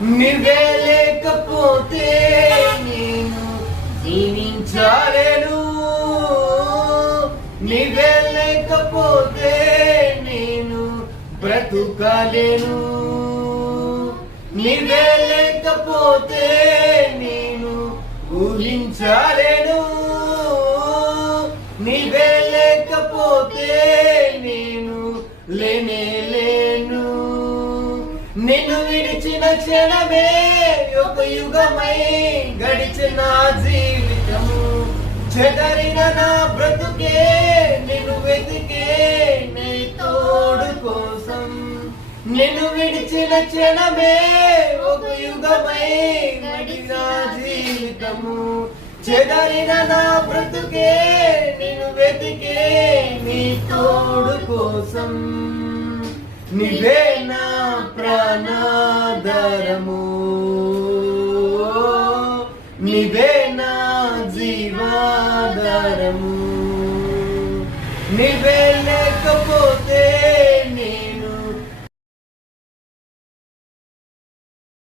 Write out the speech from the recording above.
నువ్వే లేకపోతే నేను జీవించలేను, నువ్వే లేకపోతే నేను బ్రతుకలేను, నువ్వే లేకపోతే నేను ఊహించలేను, నువ్వే లేకపోతే నేను లేనేలేను. నిన్ను విడిచిన క్షణమే ఒక యుగమై గడిచిన జీవితము, చెదరిన నా బ్రతుకే నిన్ను వెతికే నీ తోడు కోసం. నిన్ను విడిచిన క్షణమే ఒక యుగమై గడిచిన జీవితము, చెదరిన నా బ్రతుకే నిన్ను వెతికే నీ తోడు కోసం. నీవే నా ప్రాణాధారము, నీవే నా జీవాధారము, నీవే లేకపోతే